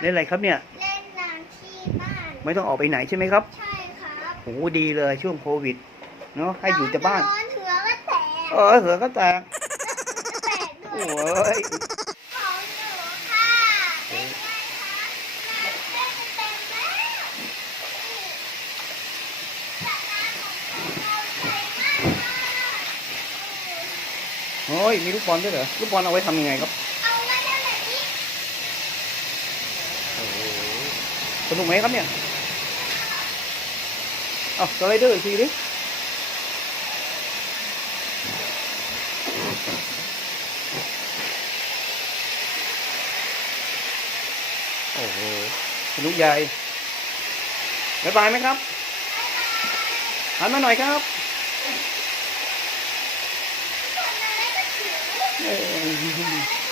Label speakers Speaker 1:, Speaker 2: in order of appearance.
Speaker 1: เล่น
Speaker 2: อะไรครับเนี่ย
Speaker 1: เล่นน้ำที่บ้าน
Speaker 2: ไม่ต้องออกไปไหนใช่ไหมครับ
Speaker 1: ใช่ครับ
Speaker 2: โหดีเลยช่วงโควิด เนาะให้อยู่แต่บ้าน
Speaker 1: ร้อนหัวก็แตก
Speaker 2: เออเหอะก็แตก
Speaker 1: แตกด้
Speaker 2: โอ้
Speaker 1: วย
Speaker 2: ย
Speaker 1: ของหนูค่ะเป็นไงคะน้ำเต็มเต็มแล้วนี่สระน้ำของเราใหญ่มากค่ะ
Speaker 2: โอ้ยมีลูกบอลด้วยเหรอลูกบอลเอาไว้ทำยังไงครับ
Speaker 1: เอาไว้ทำแบบนี้
Speaker 2: โอ้โห สนุกไหมครับเนี่ยเอาสไลเดอร์อีกทีดิโอ้โหสนุกใหญ่บ๊ายบายไหมครับหันมาหน่อยครับ
Speaker 1: คนออ